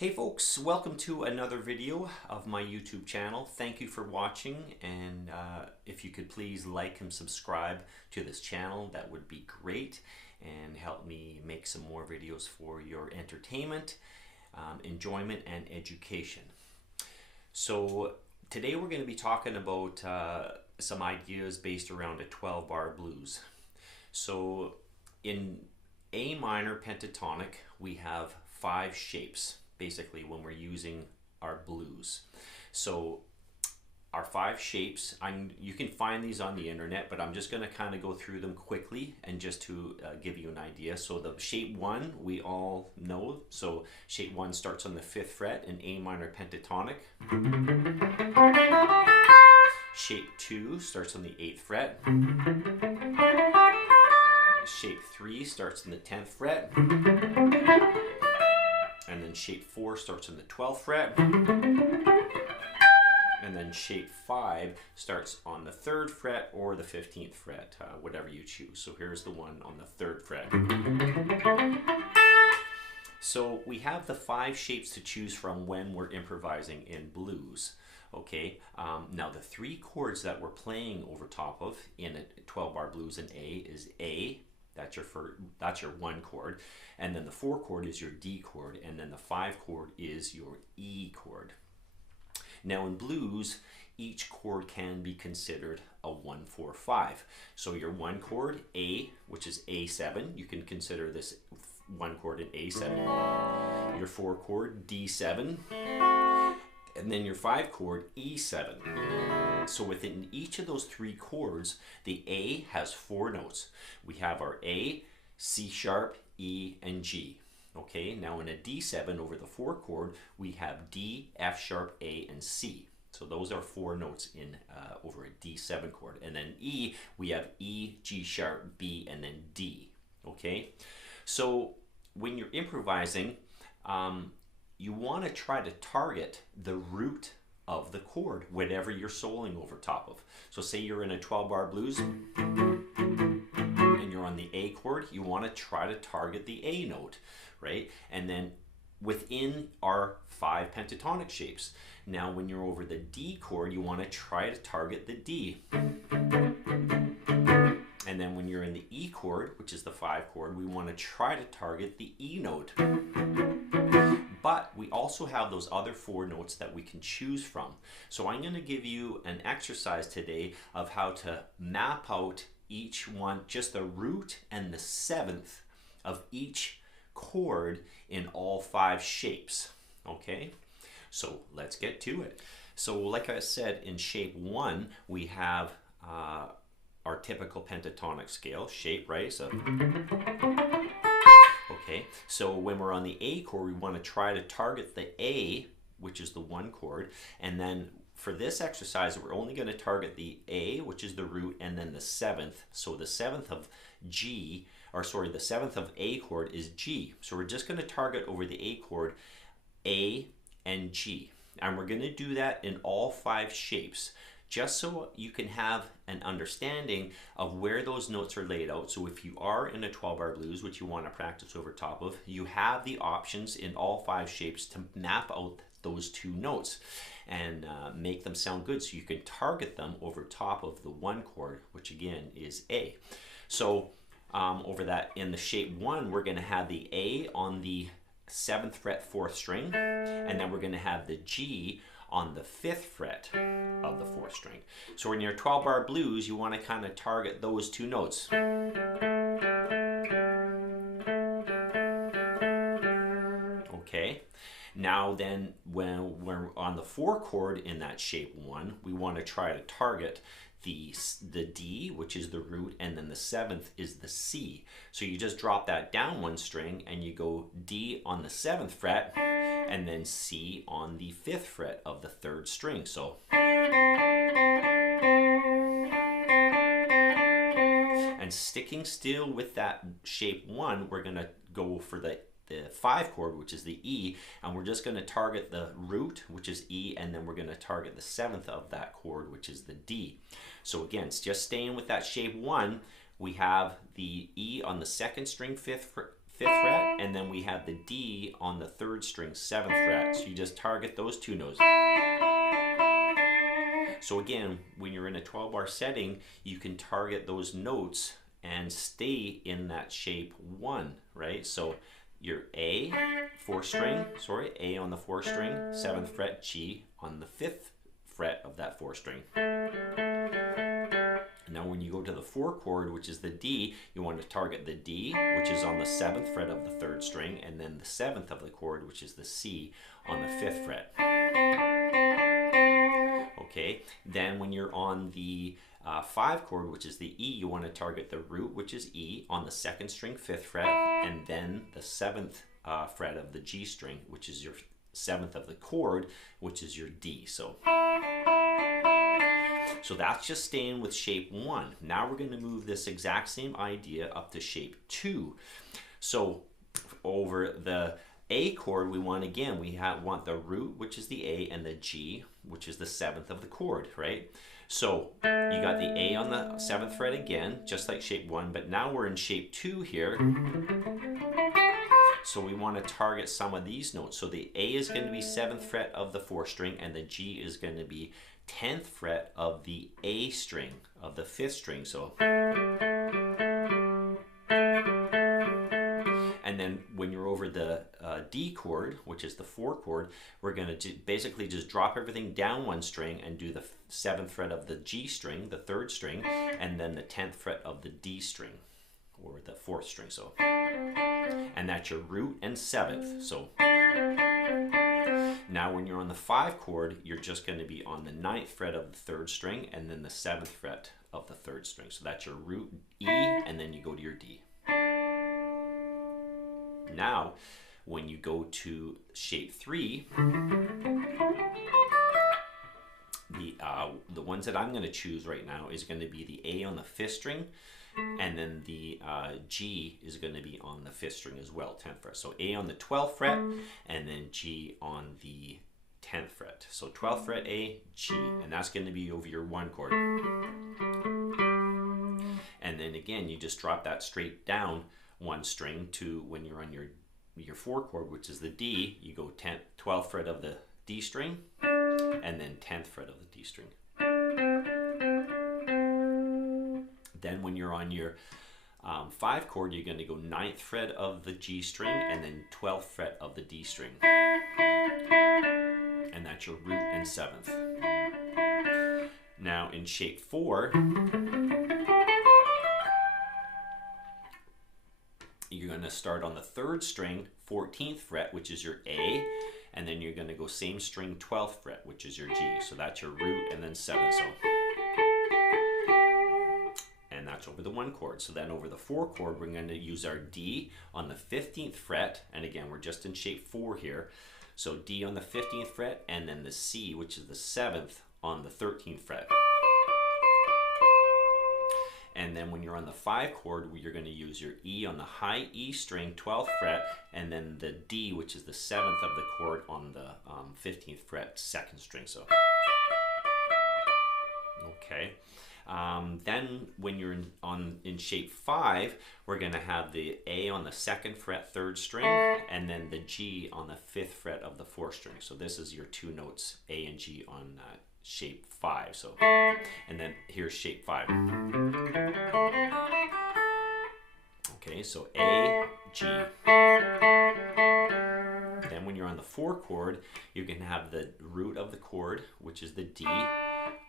Hey folks, welcome to another video of my YouTube channel. Thank you for watching, and if you could please like and subscribe to this channel, that would be great and help me make some more videos for your entertainment, enjoyment, and education. So today we're going to be talking about some ideas based around a 12-bar blues. So in A minor pentatonic, we have 5 shapes. Basically, when we're using our blues. So our 5 shapes, you can find these on the internet, but I'm just going to kind of go through them quickly and just to give you an idea. So the shape 1 we all know. So shape 1 starts on the 5th fret in A minor pentatonic. Shape 2 starts on the 8th fret. Shape 3 starts on the 10th fret. And then shape 4 starts on the 12th fret. And then shape 5 starts on the 3rd fret or the 15th fret, whatever you choose. So here's the one on the 3rd fret. So we have the 5 shapes to choose from when we're improvising in blues. Okay, now the 3 chords that we're playing over top of in a 12-bar blues in A is A. That's your 1 chord, and then the 4 chord is your D chord, and then the 5 chord is your E chord. Now in blues, each chord can be considered a 1-4-5. So your 1 chord, A, which is A7, you can consider this 1 chord in A7. Your 4 chord, D7, and then your 5 chord, E7. So within each of those 3 chords, the A has 4 notes. We have our A, C sharp, E, and G. Okay, now in a D7 over the 4 chord, we have D, F sharp, A, and C. So those are 4 notes in over a D7 chord. And then E, we have E, G sharp, B, and then D. Okay, so when you're improvising, you want to try to target the root of the chord, whatever you're soloing over top of. So say you're in a 12-bar blues and you're on the A chord, you want to try to target the A note, right? And then within our 5 pentatonic shapes. Now when you're over the D chord, you want to try to target the D. And then when you're in the E chord, which is the 5 chord, we want to try to target the E note. But we also have those other 4 notes that we can choose from. So I'm going to give you an exercise today of how to map out each one, just the root and the 7th of each chord in all 5 shapes. Okay, so let's get to it. So like I said, in shape 1 we have our typical pentatonic scale shape, right? So okay, so when we're on the A chord, we want to try to target the A, which is the 1 chord, and then for this exercise, we're only going to target the A, which is the root, and then the 7th. So the 7th of G, or sorry, the 7th of A chord is G. So we're just going to target over the A chord A and G, and we're going to do that in all 5 shapes, just so you can have an understanding of where those notes are laid out. So if you are in a 12-bar blues, which you want to practice over top of, you have the options in all 5 shapes to map out those 2 notes and make them sound good, so you can target them over top of the 1 chord, which again is A. So over that, in the shape 1, we're going to have the A on the 7th fret 4th string, and then we're going to have the G on the 5th fret of the 4th string. So in your 12-bar blues, you want to kind of target those 2 notes. Okay, now then when we're on the 4 chord in that shape 1, we want to try to target the D, which is the root, and then the 7th is the C. So you just drop that down 1 string and you go D on the 7th fret and then C on the 5th fret of the 3rd string. So and sticking still with that shape 1, we're going to go for the 5 chord, which is the E, and we're just going to target the root, which is E, and then we're going to target the 7th of that chord, which is the D. So again, it's just staying with that shape 1, we have the E on the 2nd string 5th 5th fret, and then we have the D on the 3rd string 7th fret. So you just target those two notes. So again, when you're in a 12-bar setting, you can target those notes and stay in that shape 1, right? So your A, 4th string, sorry, A on the 4th string, 7th fret, G on the 5th fret of that 4th string. Now when you go to the 4 chord, which is the D, you want to target the D, which is on the 7th fret of the 3rd string, and then the 7th of the chord, which is the C, on the 5th fret. Okay, then when you're on the 5 chord, which is the E, you want to target the root, which is E, on the 2nd string, 5th fret, and then the 7th fret of the G string, which is your 7th of the chord, which is your D. So that's just staying with shape 1. Now we're going to move this exact same idea up to shape 2. So over the A chord, we want want the root, which is the A, and the G, which is the 7th of the chord, right? So you got the A on the 7th fret again, just like shape 1, but now we're in shape 2 here. So we want to target some of these notes. So the A is going to be 7th fret of the 4th string, and the G is going to be 10th fret of the A string of the 5th string. So, and then when you're over the D chord, which is the 4 chord, we're going to basically just drop everything down 1 string and do the 7th fret of the G string, the 3rd string, and then the 10th fret of the D string, or the 4th string. So, and that's your root and 7th. So now when you're on the 5 chord, you're just going to be on the 9th fret of the 3rd string, and then the 7th fret of the 3rd string. So that's your root, E, and then you go to your D. Now, when you go to shape 3, the ones that I'm going to choose right now is going to be the A on the 5th string, and then the G is going to be on the 5th string as well, 10th fret. So A on the 12th fret, and then G on the 10th fret. So 12th fret A, G, and that's going to be over your 1 chord. And then again, you just drop that straight down 1 string to when you're on your 4 chord, which is the D, you go 12th fret of the D string, and then 10th fret of the D string. Then when you're on your 5 chord, you're going to go 9th fret of the G string, and then 12th fret of the D string. And that's your root and 7th. Now in shape 4, you're going to start on the 3rd string, 14th fret, which is your A, and then you're going to go same string, 12th fret, which is your G. So that's your root and then 7th. So, and that's over the 1 chord. So then over the 4 chord, we're going to use our D on the 15th fret, and again, we're just in shape 4 here. So D on the 15th fret, and then the C, which is the 7th, on the 13th fret. And then when you're on the 5 chord, you're going to use your E on the high E string, 12th fret, and then the D, which is the 7th of the chord, on the 15th fret, 2nd string. So, okay. Then when you're in shape 5, we're going to have the A on the 2nd fret, 3rd string, and then the G on the 5th fret of the 4th string. So this is your 2 notes, A and G, on shape 5. So, and then here's shape 5. Okay, so A, G. Then when you're on the 4 chord, you can have the root of the chord, which is the D,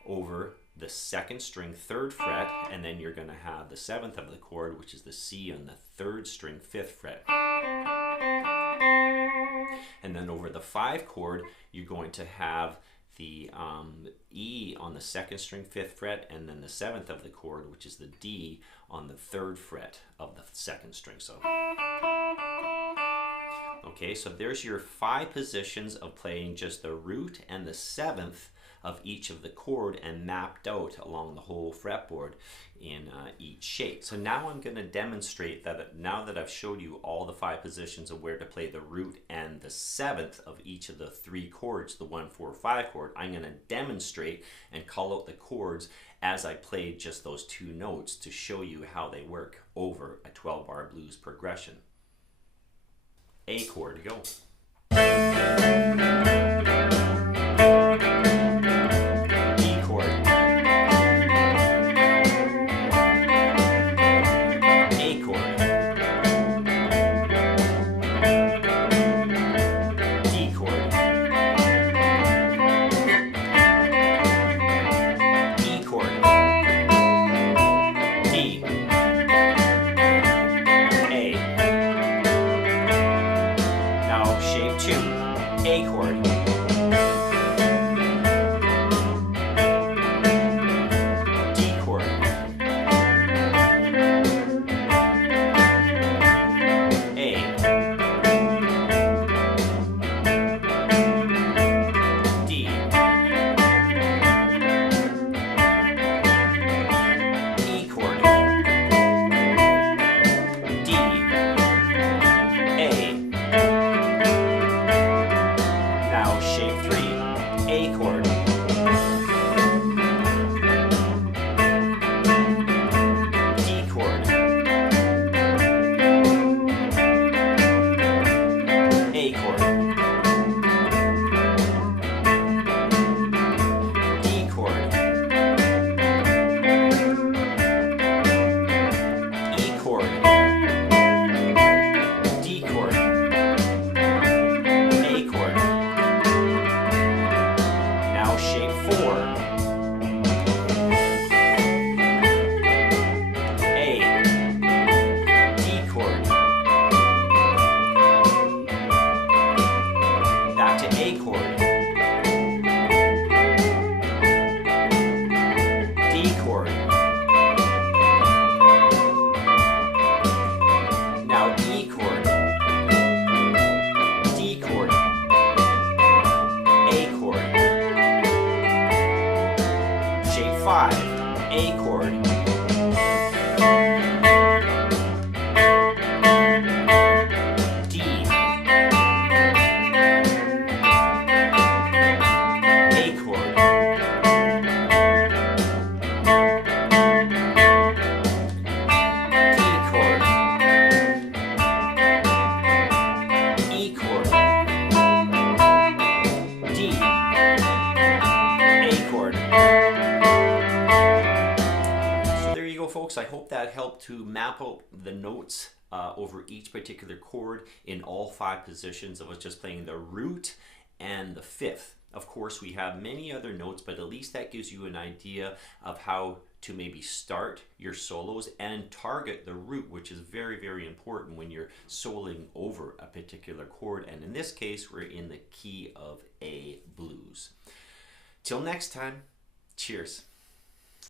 over the 2nd string, 3rd fret, and then you're going to have the 7th of the chord, which is the C, on the 3rd string, 5th fret. And then over the 5 chord, you're going to have the E on the 2nd string, 5th fret, and then the 7th of the chord, which is the D, on the 3rd fret of the 2nd string. So, okay, so there's your 5 positions of playing just the root and the 7th of each of the chord, and mapped out along the whole fretboard in each shape. So now I'm going to demonstrate that now that I've showed you all the 5 positions of where to play the root and the 7th of each of the 3 chords, the 1, 4, 5 chord, I'm going to demonstrate and call out the chords as I played just those 2 notes to show you how they work over a 12-bar blues progression. A chord, go. E chord. A chord. D chord. E chord. D. A. Now shape 2. A chord. D chord. A. D. E chord. D. A. Now shape 3. A chord. D chord. A chord. D chord. E chord. D chord. A chord. Now shape 4. A. D chord. Back to A chord. D chord. Now E chord. D chord. A chord. Shape 5. A chord. D. A chord. D chord. E chord. D. A chord. So there you go, folks. I hope that helped to map out the notes over each particular chord in all 5 positions of us just playing the root and the 5th. Of course, we have many other notes, but at least that gives you an idea of how to maybe start your solos and target the root, which is very, very important when you're soloing over a particular chord. And in this case, we're in the key of A blues. Till next time, cheers.